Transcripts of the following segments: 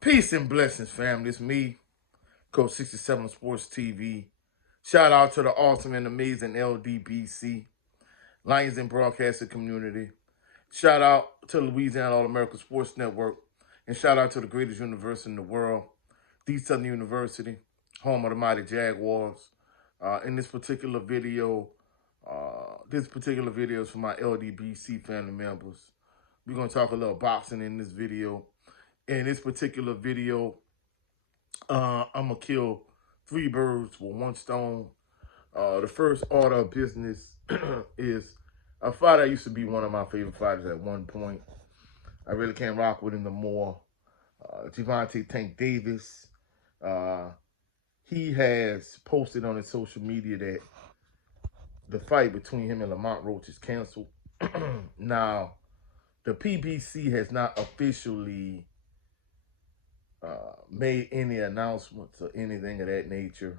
Peace and blessings, family. It's me, Coach 67 Sports TV. Shout out to the awesome and amazing LDBC, Lions and Broadcasting Community. Shout out to Louisiana All American Sports Network. And shout out to the greatest university in the world, the Southern University, home of the mighty Jaguars. In this particular video, is for my LDBC family members. We're going to talk a little boxing in this video. In this particular video, I'm going to kill three birds with one stone. The first order of business is a fighter that used to be one of my favorite fighters at one point. I really can't rock with him no more. Gervonta Tank Davis. He has posted on his social media that the fight between him and Lamont Roach is canceled. Now, the PBC has not officially made any announcements or anything of that nature.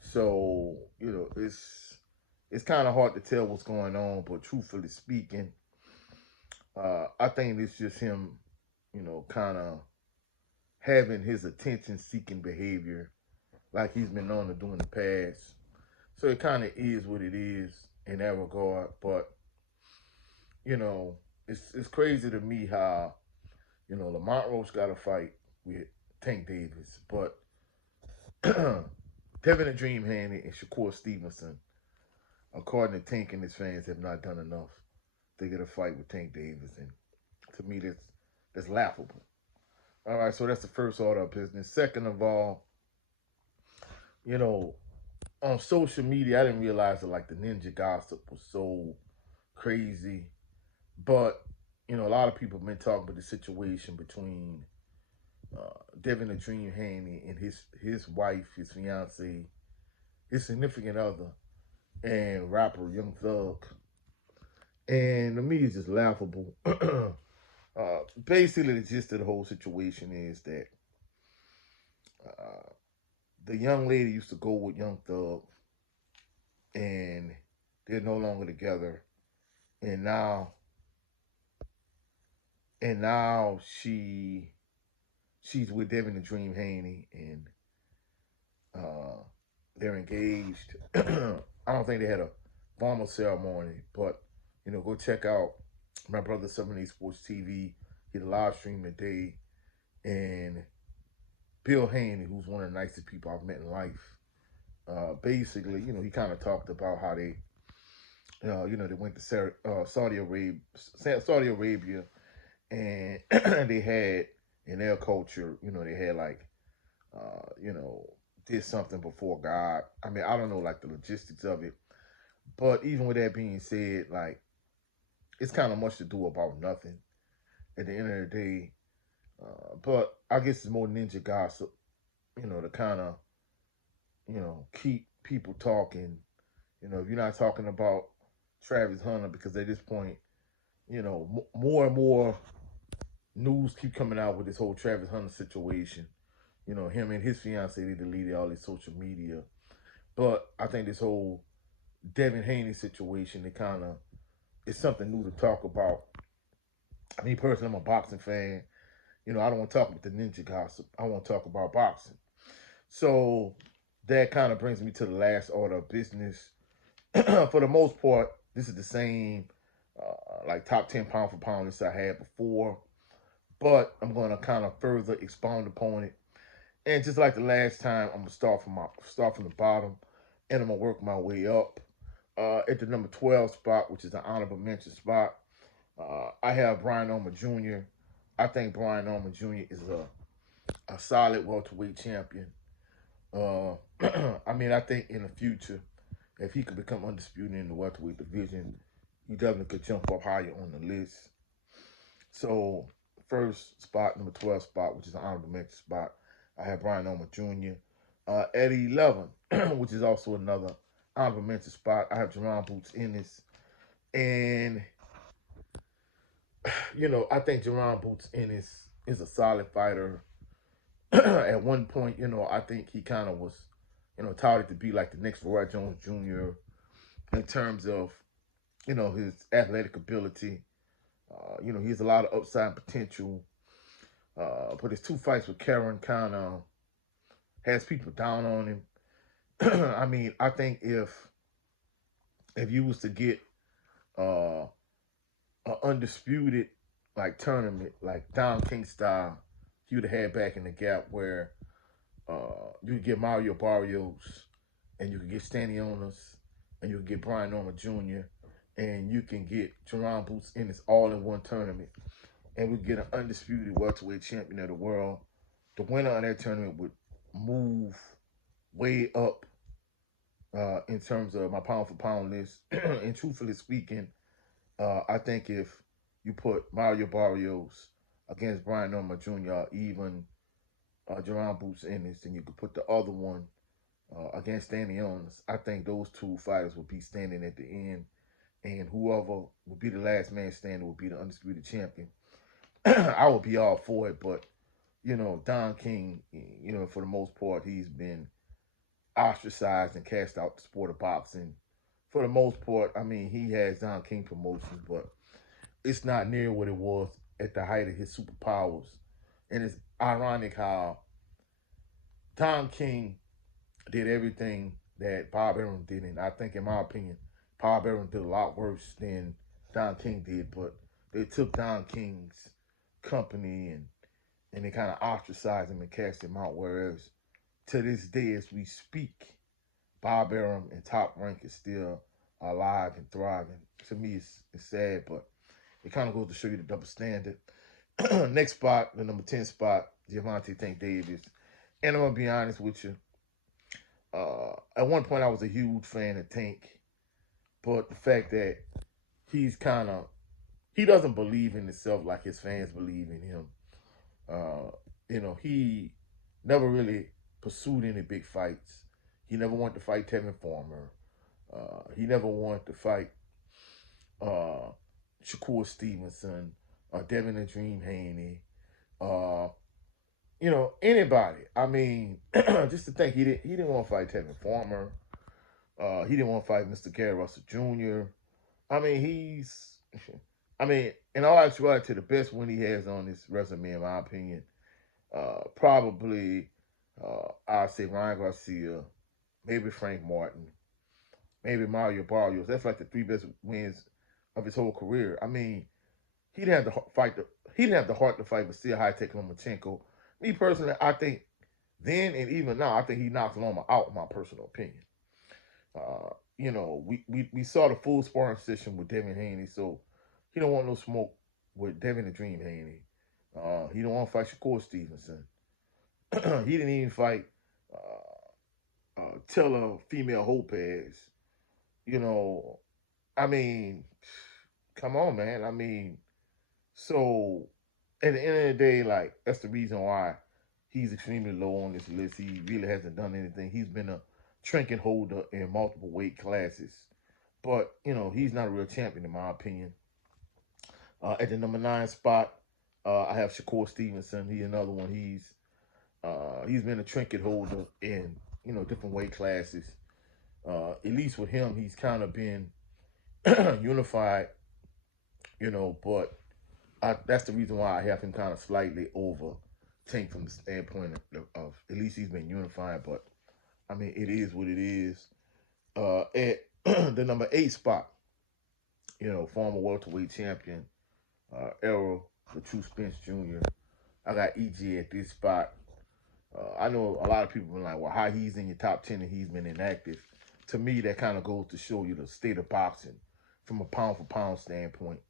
So, it's kind of hard to tell what's going on, but truthfully speaking, I think it's just him, kind of having his attention-seeking behavior like he's been known to do in the past. So it kind of is what it is in that regard. But, it's crazy to me how, Lamont Roach got a fight with Tank Davis, but Devin the Dream Haney and Shakur Stevenson, according to Tank and his fans, have not done enough to get a fight with Tank Davis. And to me, that's laughable. All right, so that's the first order of business. Second of all, on social media, I didn't realize that the ninja gossip was so crazy. But, a lot of people have been talking about the situation between Devin the Dream Haney and his wife, his fiance, his significant other, and rapper Young Thug. And to me, it's just laughable. Basically, the gist of the whole situation is that the young lady used to go with Young Thug, and they're no longer together. And now she's with Devin the Dream Haney, and they're engaged. I don't think they had a formal ceremony, but go check out my brother 78 Sports TV. He had a live stream today, and Bill Haney, who's one of the nicest people I've met in life, basically, he kind of talked about how they, they went to Saudi Arabia, and they had in their culture, they had did something before God. I mean, I don't know the logistics of it, but even with that being said, it's kind of much to do about nothing at the end of the day. But I guess it's more ninja gossip, to kind of, keep people talking. If you're not talking about Travis Hunter, because at this point, more and more news keep coming out with this whole Travis Hunter situation. Him and his fiance, they deleted all his social media. But I think this whole Devin Haney situation, it's something new to talk about. I mean, personally, I'm a boxing fan. I don't want to talk about the ninja gossip. I want to talk about boxing. So that kind of brings me to the last order of business. For the most part, this is the same top 10 pound for pound list I had before. But I'm going to kind of further expound upon it. And just like the last time, I'm going to start from the bottom, and I'm going to work my way up. At the number 12 spot, which is the honorable mention spot, I have Brian Ormer Jr. I think Brian Ormer Jr. is a solid welterweight champion. I mean, I think in the future, if he could become undisputed in the welterweight division, he definitely could jump up higher on the list. So, first spot, number 12 spot, which is the honorable mention spot, I have Brian Ormer Jr. At 11, which is also another honorable mention spot, I have Jaron Boots Ennis. And, I think Jaron Boots Ennis is a solid fighter. At one point, I think he kind of was, touted to be like the next Roy Jones Jr. in terms of, his athletic ability. He has a lot of upside potential. But his 2 fights with Karen kind of has people down on him. I mean, I think if you was to get uh, an undisputed like tournament like Don King style, you'd have had back in the gap where you could get Mario Barrios and you could get Stanionis and you could get Brian Norman Jr. and you can get Jerron Boots in this all-in-one tournament, and we get an undisputed welterweight champion of the world. The winner of that tournament would move way up in terms of my pound for pound list. And truthfully speaking, I think if you put Mario Barrios against Brian Norman Jr., even Jerron Boots in this, then you could put the other one against Danny Owens. I think those two fighters will be standing at the end, and whoever will be the last man standing will be the undisputed champion. I would be all for it, but Don King, for the most part, he's been ostracized and cast out the sport of boxing. For the most part, I mean, he has Don King promotions, but it's not near what it was at the height of his superpowers. And it's ironic how Don King did everything that Bob Arum did, and I think, in my opinion, Bob Arum did a lot worse than Don King did. But they took Don King's company and they kind of ostracized him and cast him out. Whereas to this day, as we speak, Bob Arum and Top Rank is still alive and thriving. To me, it's sad, but it kind of goes to show you the double standard. Next spot, the number 10 spot, Gervonta Tank Davis. And I'm going to be honest with you. At one point, I was a huge fan of Tank, but the fact that he doesn't believe in himself like his fans believe in him. He never really pursued any big fights. He never wanted to fight Tevin Farmer. He never wanted to fight Shakur Stevenson, Devin the Dream Haney, anybody. I mean, just to think he didn't want to fight Tevin Farmer. He didn't want to fight Mr. Gary Russell Jr. I mean, in all actuality, the best win he has on his resume, in my opinion, probably, I'd say Ryan Garcia, maybe Frank Martin, maybe Mario Barrios. That's like the 3 best wins of his whole career. I mean, he didn't have he didn't have the heart to fight Vasil High-Tech Lomachenko. Me personally, I think then and even now, I think he knocks Loma out, in my personal opinion. We saw the full sparring session with Devin Haney, so he don't want no smoke with Devin the Dream Haney. He don't want to fight Shakur Stevenson. He didn't even fight Taylor Female Lopez. I mean, come on, man. I mean, so at the end of the day, like, that's the reason why he's extremely low on this list. He really hasn't done anything. He's been a trinket holder in multiple weight classes, but he's not a real champion, in my opinion. At the number 9 spot, I have Shakur Stevenson. He's another one. He's been a trinket holder in different weight classes. At least with him, he's kind of been unified. But that's the reason why I have him kind of slightly over Tank from the standpoint of at least he's been unified. But I mean, it is what it is. At the number 8 spot, former welterweight champion Errol the True Spence Jr. I got EG at this spot. I know a lot of people are like, well, how he's in your top 10 and he's been inactive. To me, that kind of goes to show you the state of boxing from a pound for pound standpoint.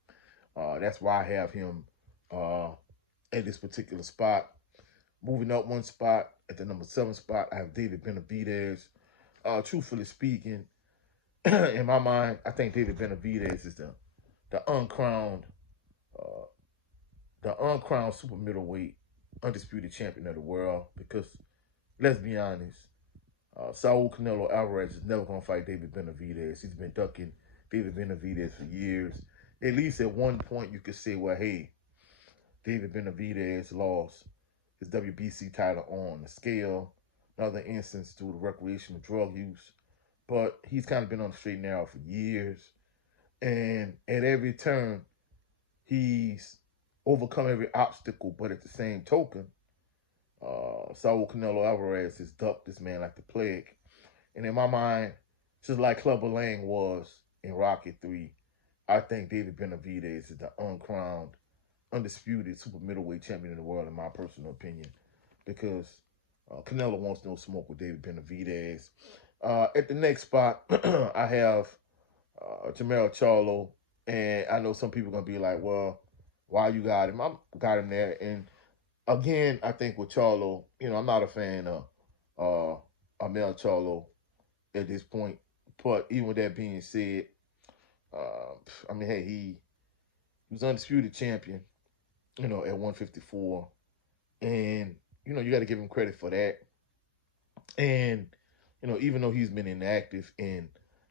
That's why I have him at this particular spot. Moving up 1 spot, at the number 7 spot, I have David Benavidez. Truthfully speaking, in my mind, I think David Benavidez is the uncrowned super middleweight undisputed champion of the world. Because let's be honest, Saul Canelo Alvarez is never gonna fight David Benavidez. He's been ducking David Benavidez for years. At least at one point, you could say, well, hey, David Benavidez lost his WBC title on the scale. Another instance due to recreational drug use. But he's kind of been on the straight and narrow for years. And at every turn, he's overcome every obstacle, but at the same token, Saul Canelo Alvarez has ducked this man like the plague. And in my mind, just like Clubber Lang was in Rocky 3, I think David Benavidez is the uncrowned, undisputed super middleweight champion of the world, in my personal opinion, because Canelo wants no smoke with David Benavidez. At the next spot, I have Jermell Charlo, and I know some people are gonna be like, "Well, why you got him?" I got him there, and again, I think with Charlo, I'm not a fan of Amel Charlo at this point. But even with that being said, I mean, hey, he was undisputed champion, at 154, and you got to give him credit for that. And even though he's been inactive, and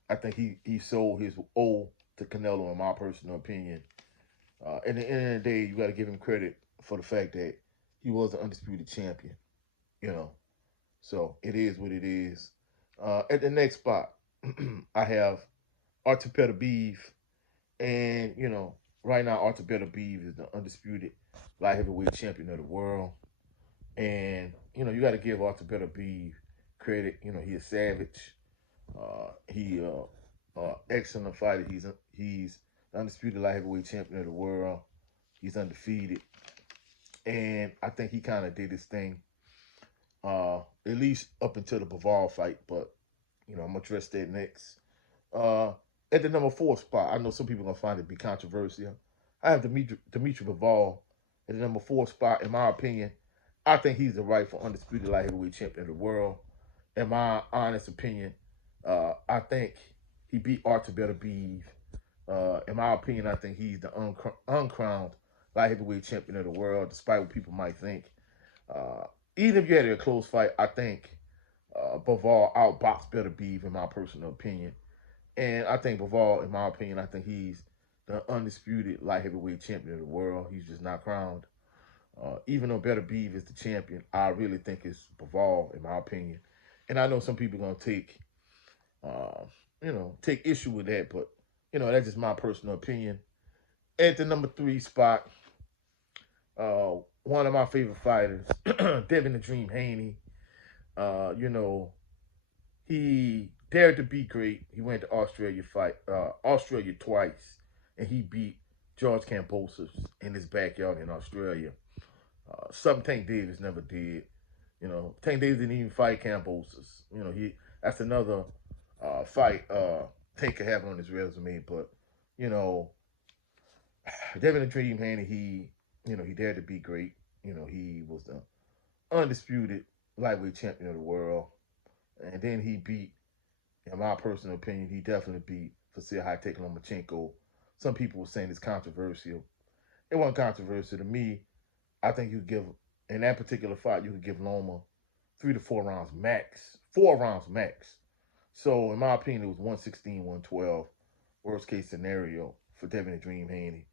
I think he sold his O to Canelo, in my personal opinion. At the end of the day, you got to give him credit for the fact that he was an undisputed champion. You know, so it is what it is. At the next spot, I have Artur Beterbiev, and right now Artur Beterbiev is the undisputed light heavyweight champion of the world. And you got to give Artur Beterbiev credit. He is savage. He excellent fighter. He's the undisputed light heavyweight champion of the world. He's undefeated, and I think he kind of did his thing, at least up until the Bivol fight. But I'm gonna address that next. Uh, at the number 4 spot, I know some people are gonna find it be controversial. I have Dimitri Bivol at the number 4 spot. In my opinion, I think he's the rightful undisputed light heavyweight champion of the world. In my honest opinion, I think he beat Artur Beterbiev. In my opinion, I think he's the uncrowned light heavyweight champion of the world, despite what people might think. Uh, Even if you had a close fight, I think Bivol outboxed Beterbiev, in my personal opinion. And I think Bivol, in my opinion, I think he's the undisputed light heavyweight champion of the world. He's just not crowned. Even though Beterbiev is the champion, I really think it's Bivol, in my opinion. And I know some people are gonna uh, take issue with that, but that's just my personal opinion. At the number 3 spot, uh, one of my favorite fighters, Devin the Dream Haney. He dared to be great. He went to Australia twice, and he beat George Kambosos in his backyard in Australia. Something Tank Davis never did. Tank Davis didn't even fight Kambosos. That's another fight Tank could have on his resume. But you know, Devin the Dream Haney, he dared to be great. He was the undisputed lightweight champion of the world, and then he beat, in my personal opinion, he definitely beat Vasil High-Tech Lomachenko. Some people were saying it's controversial. It wasn't controversial to me. I think you give, in that particular fight, you could give Loma 3 to 4 rounds max. 4 rounds max. So, in my opinion, it was 116, 112. Worst case scenario for Devin the Dream Haney.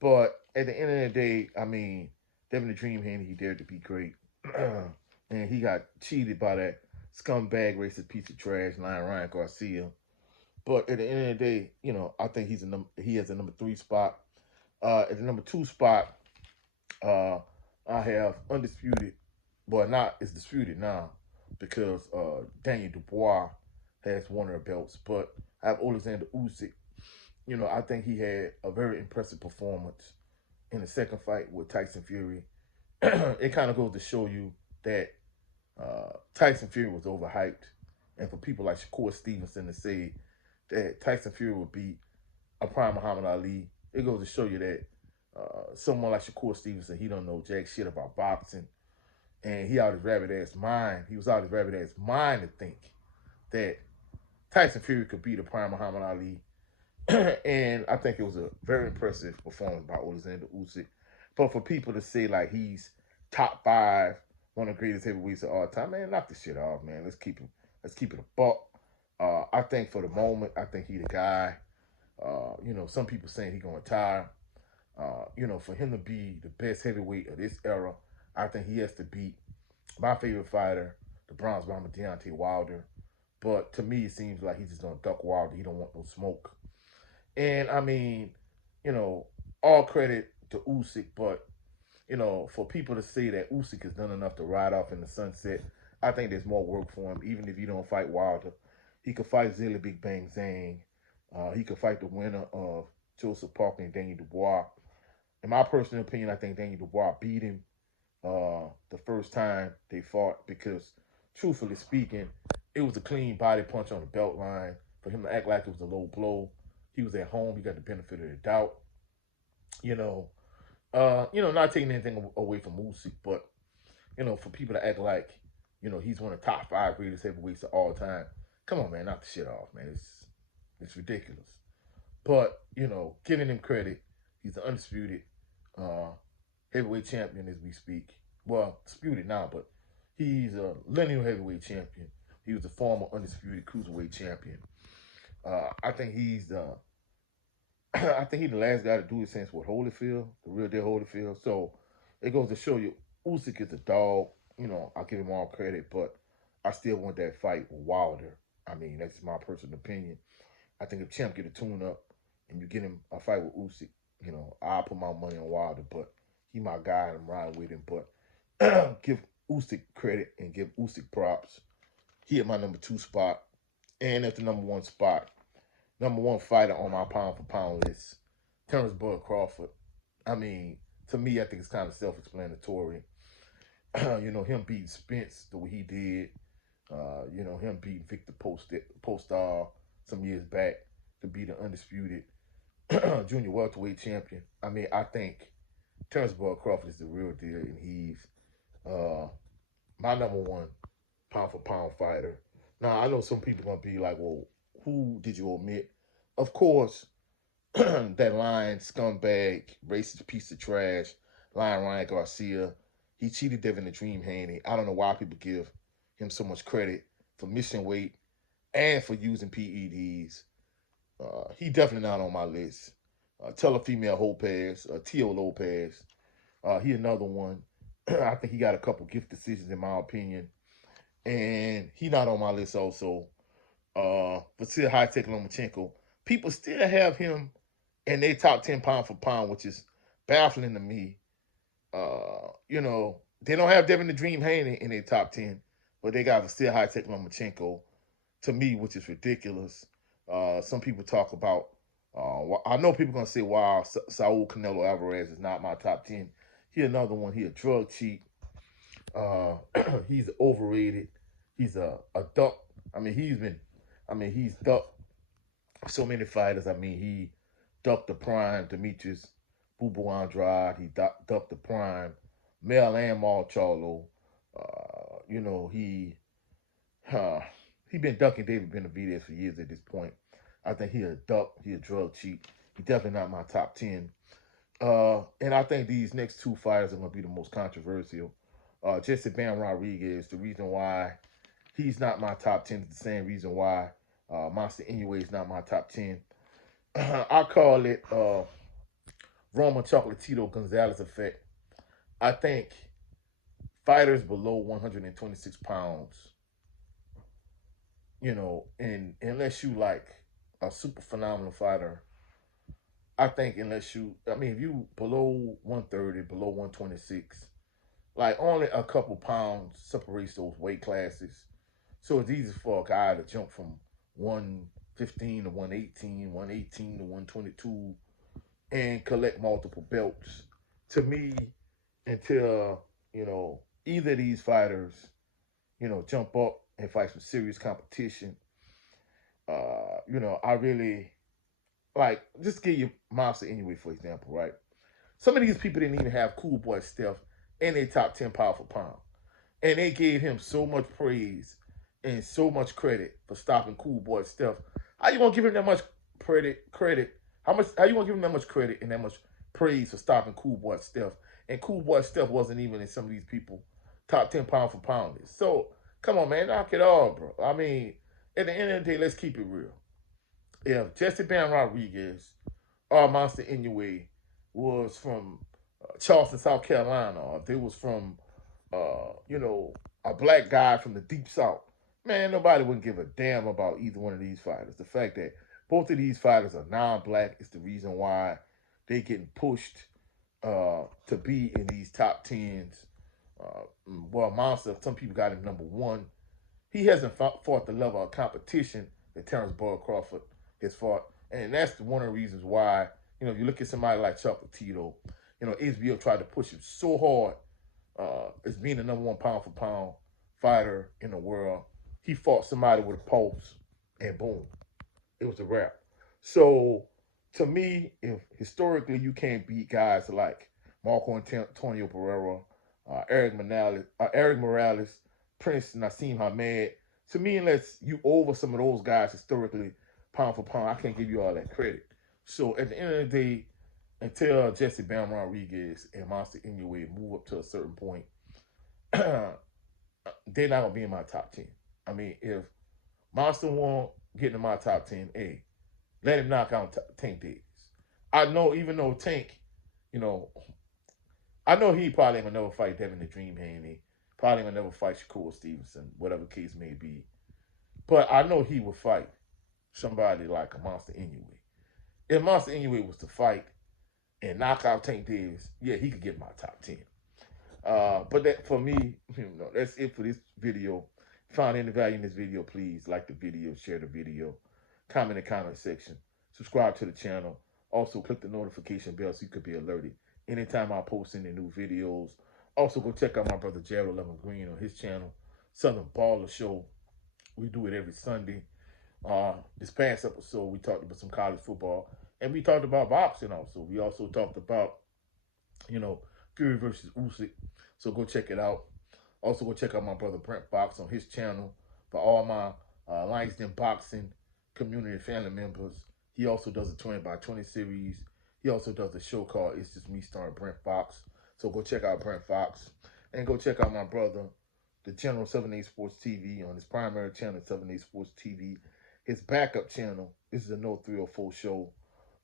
But at the end of the day, I mean, Devin the Dream Haney, he dared to be great. And he got cheated by that scumbag racist piece of trash, Ryan Garcia. But at the end of the day, I think he has a number 3 spot. At the number 2 spot, I have undisputed, but not it's disputed now because Daniel Dubois has one of the belts. But I have Alexander Usyk. I think he had a very impressive performance in the second fight with Tyson Fury. It kind of goes to show you that Tyson Fury was overhyped, and for people like Shakur Stevenson to say that Tyson Fury would beat a prime Muhammad Ali, it goes to show you that someone like Shakur Stevenson, he don't know jack shit about boxing, and he out his rabbit ass mind. He was out his rabbit ass mind to think that Tyson Fury could beat a prime Muhammad Ali. And I think it was a very impressive performance by Alexander Usyk. But for people to say like he's top 5, one of the greatest heavyweights of all time, man, knock this shit off, man. Let's keep it a buck. I think for the moment, I think he the guy. Some people saying he gonna retire. For him to be the best heavyweight of this era, I think he has to beat my favorite fighter, the Bronze Bomber Deontay Wilder. But to me, it seems like he's just gonna duck Wilder. He don't want no smoke. And I mean, all credit to Usyk, but for people to say that Usyk has done enough to ride off in the sunset, I think there's more work for him. Even if you don't fight Wilder, he could fight Zilla Big Bang Zhang. He could fight the winner of Joseph Parker and Daniel Dubois. In my personal opinion, I think Daniel Dubois beat him the first time they fought because, truthfully speaking, it was a clean body punch on the belt line. For him to act like it was a low blow, he was at home. He got the benefit of the doubt. You know, not taking anything away from Usyk, but for people to act like, he's one of the top 5 greatest heavyweights of all time. Come on, man, knock the shit off, man. It's ridiculous. But giving him credit, he's the undisputed heavyweight champion as we speak. Well, disputed now, but he's a lineal heavyweight champion. He was a former undisputed cruiserweight champion. I think he's the last guy to do it since Holyfield, the real deal Holyfield. So it goes to show you, Usyk is a dog. I give him all credit, but I still want that fight with Wilder. I mean, that's my personal opinion. I think if Champ get a tune-up and you get him a fight with Usyk, I'll put my money on Wilder, but he my guy and I'm riding with him. But give Usyk credit and give Usyk props. He at my number 2 spot, and at the number 1 spot, number 1 fighter on my pound-for-pound list, Terence Bud Crawford. I mean, to me, I think it's kind of self-explanatory. Him beating Spence the way he did. Him beating Victor Postol some years back to be the undisputed junior welterweight champion. I mean, I think Terence Bud Crawford is the real deal, and he's my number 1 pound-for-pound fighter. Now, I know some people are going to be like, well, who did you omit? Of course, that lying scumbag, racist piece of trash, lying Ryan Garcia. He cheated Devin the Dream Haney. I don't know why people give him so much credit for missing weight and for using PEDs. He definitely not on my list. Telefemale Lopez, Tio Lopez. He another one. I think he got a couple gift decisions in my opinion. And he not on my list also. Vasil High-Tech Lomachenko. People still have him in their top 10 pound for pound, which is baffling to me. They don't have Devin the Dream Haney in their top 10, but they got Vasil High-Tech Lomachenko, to me, which is ridiculous. Some people talk about, I know people going to say, wow, Saul Canelo Alvarez is not my top 10. He another one. He a drug cheat. He's overrated. He's a duck. He's ducked so many fighters. I mean, he ducked the prime Demetrius Boo Boo Andrade. He ducked the prime Mel and Mal Charlo. He been ducking David Benavidez for years at this point. I think he a duck. He a drug cheat. He definitely not my top 10. And I think these next 2 fighters are going to be the most controversial. Jesse Bam Rodriguez, the reason why he's not my top 10 is the same reason why Monster Inoue is not my top 10. I call it Roman Chocolatito Gonzalez effect. I think fighters below 126 pounds, and unless you like a super phenomenal fighter, I think if you below 130, below 126, like only a couple pounds separates those weight classes. So it's easy for a guy to jump from 115 to 118, 118 to 122, and collect multiple belts. To me, until, either of these fighters, jump up and fight some serious competition, I really, like, just give you Monster Inoue, for example, right? Some of these people didn't even have Cool Boy Steph in their top 10 pound for pound. And they gave him so much praise and so much credit for stopping Cool Boy Steph. How you gonna give him that much credit? How you gonna give him that much credit and that much praise for stopping Cool Boy Steph? And Cool Boy Steph wasn't even in some of these people top 10 pound for pound list. So come on, man, knock it off, bro. I mean, at the end of the day, let's keep it real. If Jesse Bam Rodriguez or Monster Inoue was from Charleston, South Carolina, or if they was from, a black guy from the Deep South, man, nobody wouldn't give a damn about either one of these fighters. The fact that both of these fighters are non-black is the reason why they getting pushed to be in these top tens. Well, Monster, some people got him number one. He hasn't fought the level of competition that Terrence Bud Crawford has fought, and that's one of the reasons why, you look at somebody like Chocolate Tito. HBO tried to push him so hard as being the number one pound for pound fighter in the world. He fought somebody with a pulse, and boom, it was a wrap. So to me, if historically you can't beat guys like Marco Antonio Barrera, Eric Morales, Prince Nassim Hamed, to me, unless you over some of those guys historically, pound for pound, I can't give you all that credit. So at the end of the day, until Jesse Bam Rodriguez and Monster Inoue move up to a certain point, they're not gonna be in my top 10. I mean, if Monster won't get in my top 10, hey, let him knock out Tank Davis. I know, even though Tank, you know, I know he probably ain't gonna never fight Devin the Dream Haney. Probably gonna never fight Shakur Stevenson, whatever case may be. But I know he would fight somebody like a Monster Inoue. If Monster Inoue was to fight and knock out Tank Davis, yeah, he could get my top 10. But that for me, that's it for this video. If you found any value in this video, please like the video, share the video, comment in the comment section, subscribe to the channel. Also, click the notification bell so you could be alerted anytime I post any new videos. Also, go check out my brother Gerald Lemon Green on his channel, Southern Baller Show. We do it every Sunday. This past episode, we talked about some college football, and we talked about boxing also. We also talked about, Fury versus Usyk. So go check it out. Also, go check out my brother Brent Box on his channel for all my Lions Den Boxing community and family members. He also does a 20x20 series. He also does a show called It's Just Me starring Brent Fox. So go check out Brent Fox. And go check out my brother, the General 78 Sports TV, on his primary channel, 78 Sports TV. His backup channel, this is a No 304 show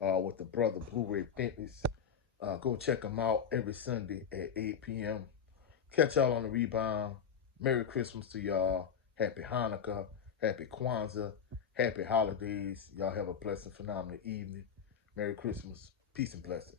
with the brother Blu-ray Fitness. Go check him out every Sunday at 8 p.m. Catch y'all on the rebound. Merry Christmas to y'all. Happy Hanukkah. Happy Kwanzaa. Happy holidays. Y'all have a blessed, phenomenal evening. Merry Christmas. Peace and blessings.